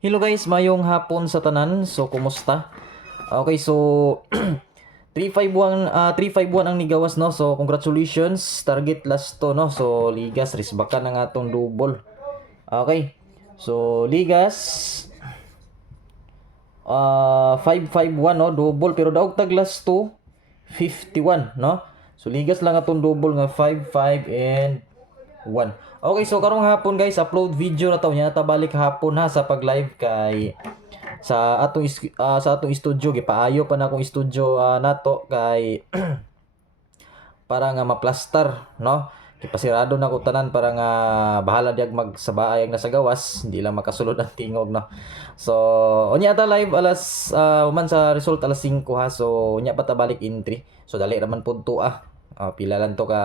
Hello guys, mayong hapon sa tanan. So kumusta? Okay, so 351 ang nigawas no. So congratulations, target last to no. So ligas risbakan ang atong double. Okay. So ligas 551 no, double pero daog tag last to 51 no. So ligas lang atong double nga 55 and 1. Okay, so karong hapon guys, upload video na taw niya tabalik hapon ha sa pag-live kay sa atong studio gipaayo pa na akong studio nato kay para nga maplastar no. Gipasirado na ko tanan para nga bahala diag magsabaay ang nasa gawas, hindi lang makasulod ang tingog no. So unya ta live alas human sa result alas 5 ha. So unya pa ta balik entry. So dali raman pud to pila lang to ka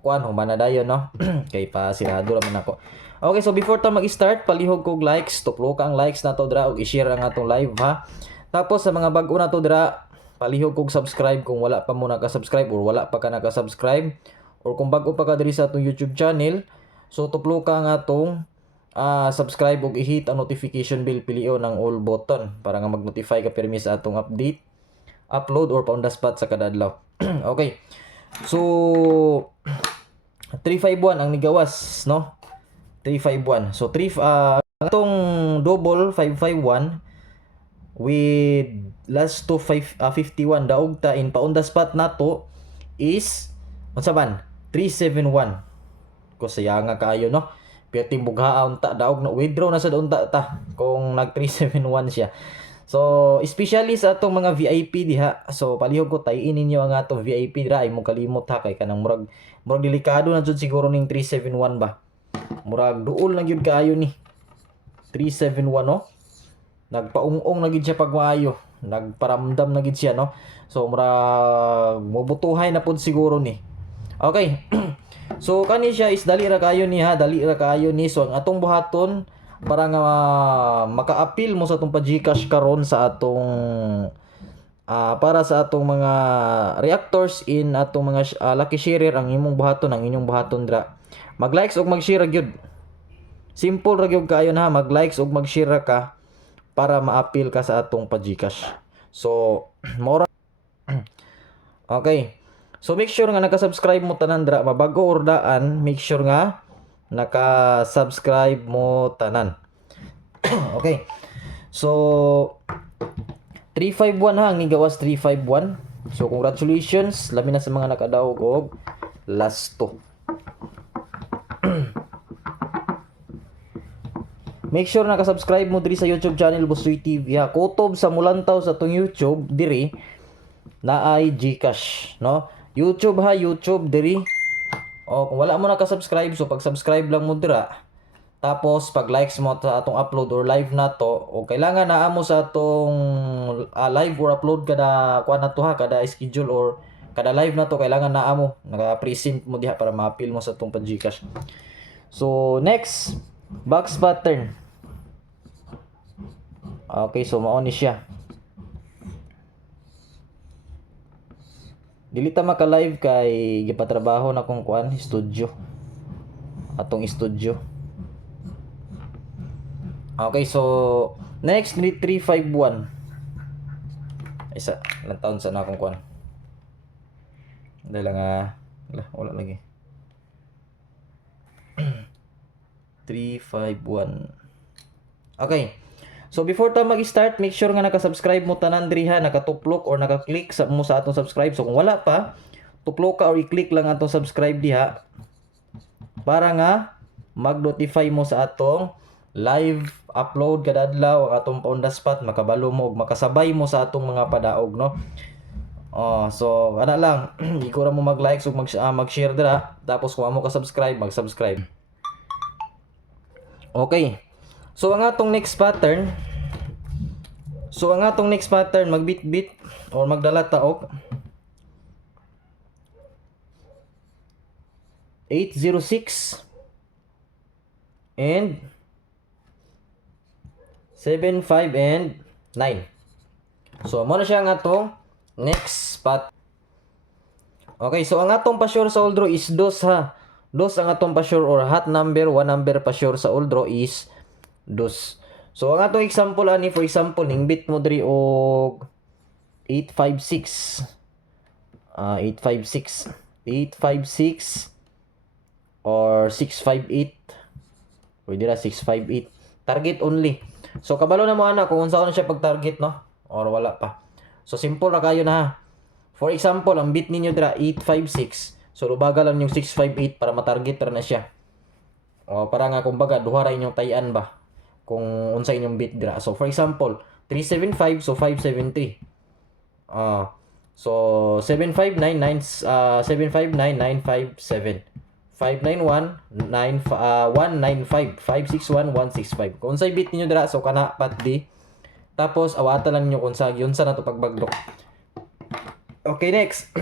kuan human na dayon no. Kay pa sirado raman ako. Okay, so before ta mag-start, palihog kog likes, tuplo ka ang likes nato dra ug i-share ang atong live ha. Tapos sa mga bag-o nato dra, palihog kog subscribe kung wala pa mo naka-subscribe or wala pa ka naka-subscribe or kung bag-o pa ka diri sa atong YouTube channel, so tuplo ka nga atong subscribe ug i-hit ang notification bell pilio ng all button para nga mag-notify ka pirmi sa atong update, upload or pa on the spot sa kada adlaw. Okay. So 351 ang nigawas no. 351. So atong double 551 with last to 51 daog ta in pa on the spot nato is unsa man 371 ko sayanga kaayo no. Perting bughaon ta daog na withdraw na sa unta ta kung nag 371 siya. So especially sa atong mga VIP diha, so palihog ko tay ninyo ang atong VIP dira ay mo kalimot ha kay kanang murag delikado na jud siguro ning 371 ba. Murag duol na gyud kaayo ni 371 no. Nagpaungong na gyud siya pag maayo, nagparamdam na gyud siya no. So murag mobutuhay na pud siguro ni. Okay. So kani siya is dali ra kaayo ni ha, dali ra kaayo ni. So ang atong buhaton para nga maka-appeal mo sa atong pa-GCash karon sa atong para sa atong mga reactors in atong mga lucky sharer ang inyong buhaton dra. Mag-likes ug mag-share gyud. Simple ra gyud kaayo na mag-likes ug mag-share ka para ma-appeal ka sa atong pa-GCash. So mora okay. So make sure nga naka-subscribe mo tanan dra, mabago or daan, make sure nga naka-subscribe mo tanan. Okay. So 351 ha ang nigawas 351. So congratulations labi na sa mga nakadaog og last to. Make sure naka-subscribe mo diri sa YouTube channel Busoy TV ha. Kutob sa mulantaw sa tong YouTube diri na ay GCash no. YouTube ha, YouTube diri. O kung wala mo naka-subscribe, so pag-subscribe lang mo dira. Tapos pag likes mo sa atong upload or live nato, o kailangan naa mo sa atong live or upload kada kuan nato ha, kada schedule or kada live nato kailangan naa mo naka-present mo diha para ma-appeal mo sa atong pa-GCash. So next, box pattern. Okay, so mao ni siya. Dili ta maka-live kay gipatrabaho na kong kuan studio. Atong studio. Okay, so next ni 351. Isa lang taon sa na akong kuan. Dala nga wala lagi. 351. Okay. So before ta mag-start, make sure nga naka-subscribe mo tanan diri ha, nakatuplok or naka-click sa mo sa atong subscribe. So kung wala pa, tuplok ka or i-click lang atong subscribe diha para nga mag-notify mo sa atong live upload kada adlaw ang atong on the spot, makabalo mo ug makasabay mo sa atong mga padaog no. So ana lang, iko ra mo mag-like ug mag-share dira, tapos kung amo ka subscribe, mag-subscribe. Okay. So ang atong next pattern, magbit-bit or magdala taok 806 and 75 and 9. So mo na siya ang atong next pattern. Okay, so ang atong pa-sure sa old draw is dos ha. Dos ang atong pa-sure or hot number, one number pa-sure sa old draw is dos. So ang atong example ani, for example ningbit mo diri og 856. 856 or 658. Pwede ra 658. Target only. So kabalo na mo ana kung unsa na siya pag target no or wala pa. So simple ra kayo na ha. For example, ang bit ninyo dira 856. So lubaga lang yung 658 para matarget ra na siya. O para nga kumbaga duha ra inyong tayan ba kung unsa inyong bit dira. So for example, 375 so 573. So 7599957 591 195 561 165. Kung unsay bit ninyo dira so kana pat di. Tapos awata lang niyo kung sa yun sa nato pagbagdok. Okay, next.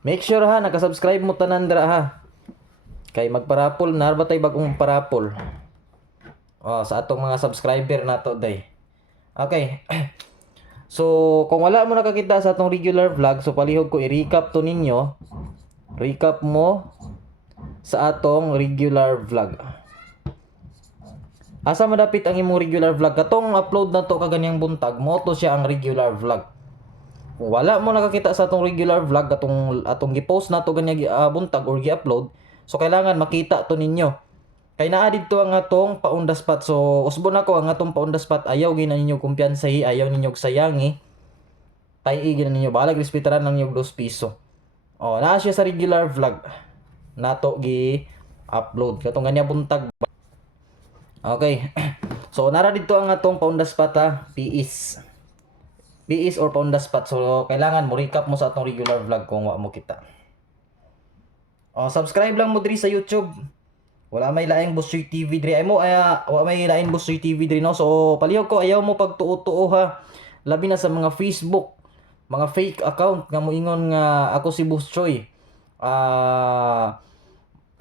Make sure ha naka-subscribe mo tanan dira ha. Kay magparapol na ba tay bagong parapol. Sa atong mga subscriber nato day. Okay. So kung wala mo nakakita sa atong regular vlog, so palihog ko i-recap to ninyo. Recap mo sa atong regular vlog. Asa madapit ang imong regular vlog? Katong upload na to kaganyang buntag, mo to siya ang regular vlog. Kung wala mo nakakita sa atong regular vlog, atong gi-post na to ganyang buntag or gi-upload, so kailangan makita to ninyo. Kay naa didto ang atong pa-on the spot. So usbon ako ang atong pa-on the spot, ayaw gina ninyo kumpiyansahi, ayaw ninyo sayangi. Tay gina ninyo balag respetaran lang yung 2 piso. Naa siya sa regular vlog. Nato gi-upload katong ganyang buntag. Okay. So nara dito ang atong pa-on the spot ha, PIS. PIS or pa-on the spot. So kailangan mo recap mo sa atong regular vlog kung wa mo kita. Subscribe lang mo diri sa YouTube. Wala may laing Busoy TV diri. Wala may laing Busoy TV diri no. So palihog ko ayaw mo pagtuo-tuo ha. Labi na sa mga Facebook, mga fake account nga moingon nga ako si Busoy.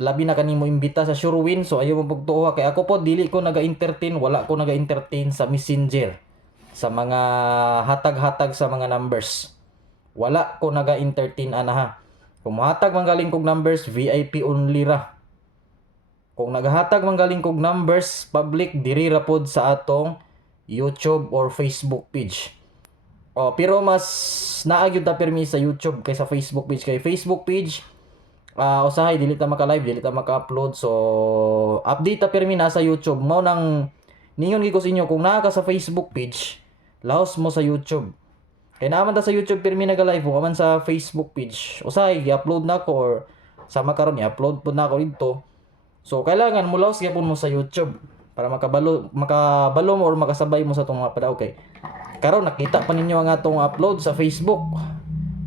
Labi na kanimo imbita sa Surewin, so ayaw mo pagtuo ha. Kay ako po dili ko naga-entertain, wala ko naga-entertain sa Messenger. Sa mga hatag-hatag sa mga numbers. Wala ko naga-entertain ana ha. Kung mahatag man galing kog numbers, VIP only ra. Kung naghatag man galing kog numbers, public diri ra pod sa atong YouTube or Facebook page. Pero mas naagyud ta permi sa YouTube kaysa Facebook page. Kay Facebook page, usahay dili ta maka-live, dili ta maka-upload. So update ta permi na sa YouTube. Mao nang ningon gi ko sa inyo kung naa ka sa Facebook page, lahos mo sa YouTube. Kay naman ta sa YouTube permi naga-live kung man sa Facebook page. Usahay i-upload na ko or sama karon i-upload pud na ko didto. So kailangan mo lahos gyapon mo sa YouTube para makabalo mo or makasabay mo sa tong mga padaw kay karon nakita pa ninyo ang atong upload sa Facebook.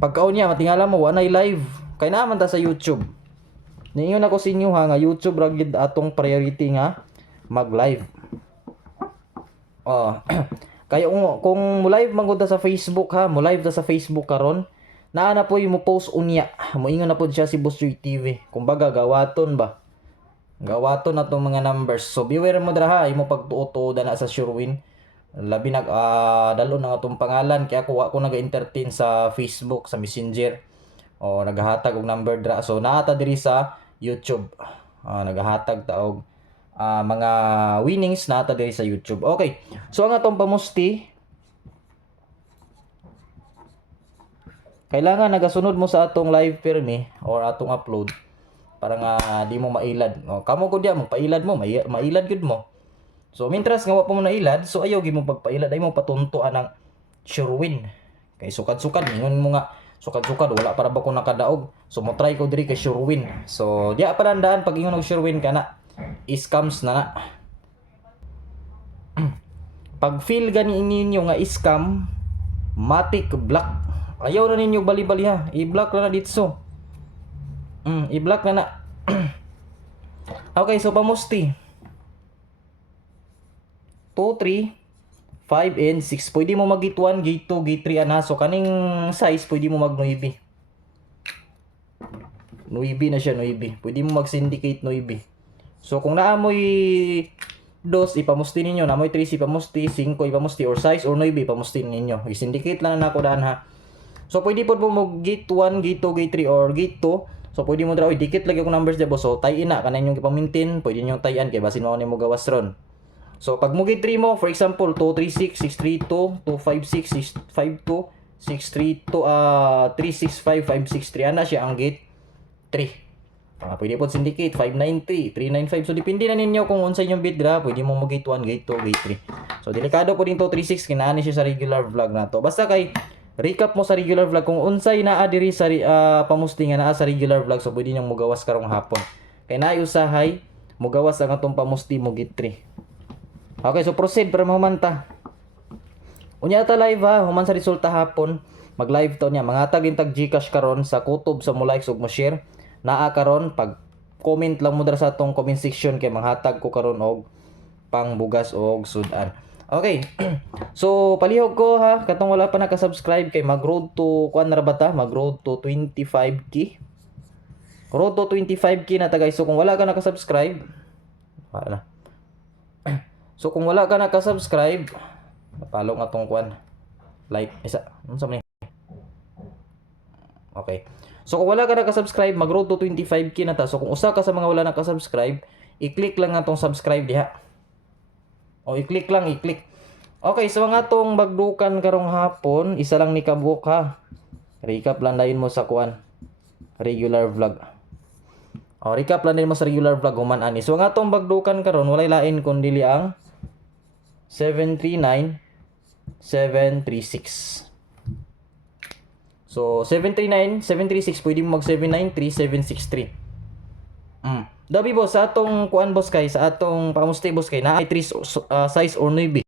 Pagkaon niya matingala mo wa nay live. Kay naman ta sa YouTube. Ningon ako sa inyo ha nga YouTube ra gid atong priority nga mag-live. Kaya kung mo live man gud ta sa Facebook ha, mo live ta sa Facebook karon, naa na po mo post unya. Moingon na po siya si Busoy TV. Kumbaga gawaton ba. Gawaton na tong mga numbers. So beware mo dira ha, imo pagtuo-tuo na sa Surewin. Labi dalo na atong pangalan kaya ako naga-entertain sa Facebook, sa Messenger. Naghahatag og number dira. So naata diri sa YouTube. Naghahatag ta og mga winnings naata diri sa YouTube. Okay. So ang atong pamusti, kailangan nagasunod mo sa atong live permi or atong upload para nga di mo mailad. Kamo ko diya magpailad mo, mailad gud mo. So mintras nga wa pa mo nailad, so ayaw gi mo pagpailad, ay mo patuntuan ang Surewin. Kay sukad-sukad ingon mo nga sukad-sukad wala para ba ko nakadaog. So mo try ko diri kay Surewin. So diya pa landaan pag ingon og Surewin kana scams na. Pag feel gani ninyo nga scam, matik block. Ayaw na ninyo bali-bali ha. I-block na dito. I-block na. Okay, so pamusti. 2, 3, 5, and 6. Pwede mo mag-gate 1, gate 2, gate 3 ana. So kaning size pwede mo mag-9. 9 na siya, 9. Pwede mo mag-syndicate 9. So kung naamoy 2 ipamusti ninyo, naamoy 3 ipamusti, 5 ipamusti or size or 9 ipamusti ninyo. I-syndicate lang na nako daan ha. So pwede po mo gate 1, gate 2, gate 3 or gate 2. So pwede mo dra dikit lagi ko numbers debo. So tay ina kanan yung ipamintin, pwede niyo tayan kay basin mo ni mo gawas ron. So pag mo gate 3 mo, for example, 236, 632, 256, 652, 632, 365, 563, ana siya ang gate 3. Pwede po syndicate 593, 395. So depende na ninyo kung unsa inyong bid gra, pwede mo gate 1, gate 2, gate 3. So delikado po din 236 kinaani siya sa regular vlog nato. Basta kay recap mo sa regular vlog kung unsay naa diri sa pamustingan naa sa regular vlog, so pwede nang mugawas karong hapon. Kay naay usahay mugawas ang atong pamusti mo gate 3. Okay, so proceed para mahumanta. Unya ta live ha, human sa resulta hapon. Mag-live to niya. Mangatag intag GCash karon sa kutob sa mo likes ug mo share. Naa karon pag comment lang mo dira sa atong comment section kay manghatag ko karon og pangbugas og sudan. Okay. So palihog ko ha, katong wala pa naka-subscribe kay mag-road to kuan ra bata, mag-road to 25k. Road to 25k na ta guys. So kung wala ka naka-subscribe, wala. So kung wala ka naka-subscribe, follow nga tong kuan. Like isa, unsa man ni? Okay. So kung wala ka naka-subscribe, mag-road to 25k na ta. So kung usa ka sa mga wala naka-subscribe, i-click lang nga tong subscribe diha. O i-click lang, i-click. Okay, so nga tong bagdukan karong hapon, isa lang ni kabuok ha. Recap lang dayon mo sa kuan. Regular vlog. O recap lang din mo sa regular vlog human ani. So nga tong bagdukan karon walay lain kundi ang 739 736. So, 739, 736, pwede mo mag 793, 763. Dabi boss, sa atong kuan boss kay, sa atong pamusti boss kay, na ay 3 size or 9.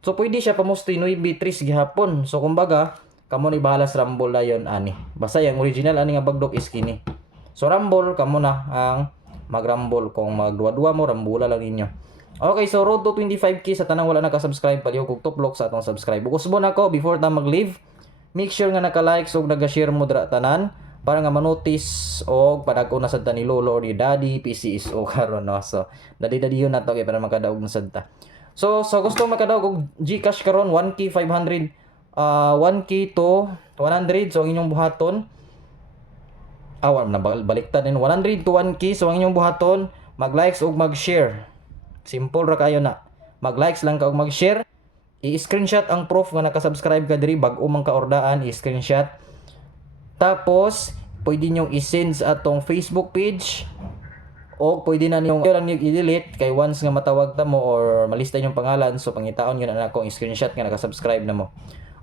So, pwede siya pamusti 9, 3 gihapon. So, kumbaga, kamo ni bahala sa Rumble dayon ani. Basta yung original ani nga bagdok is kini. So, Rumble, kamo na ang mag-Rumble. Kung magduwa-duwa mo, Rambula lang ninyo. Okay, so road to 25k sa tanang wala naka-subscribe, palihog og tuplok sa atong subscribe. Usbon ako before ta mag-leave. Make sure nga naka-like ug nag-share mo dira tanan para nga manotice og padag-o na sadta ni lolo or ni daddy PCSO karon no. So dadi-dadi yun nato kay para makadaog na sadta. So gusto makadaog og GCash karon 1k 500 1k to 100 so ang inyong buhaton na baliktad din 100 to 1k so ang inyong buhaton mag-likes ug mag-share. Simple ra kayo na. Mag-likes lang ka ug mag-share. I-screenshot ang proof nga naka-subscribe ka diri bag-o man ka ordaan, i-screenshot. Tapos pwede niyo i-send sa atong Facebook page o pwede na niyo lang i-delete kay once nga matawag ta mo or malista yung pangalan so pangitaon yun na akong screenshot nga naka-subscribe na mo.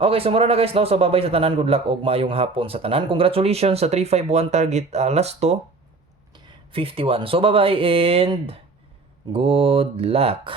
Okay, so mura na guys daw so babay sa tanan, good luck og maayong hapon sa tanan. Congratulations sa 351 target last to 51. So bye bye and good luck.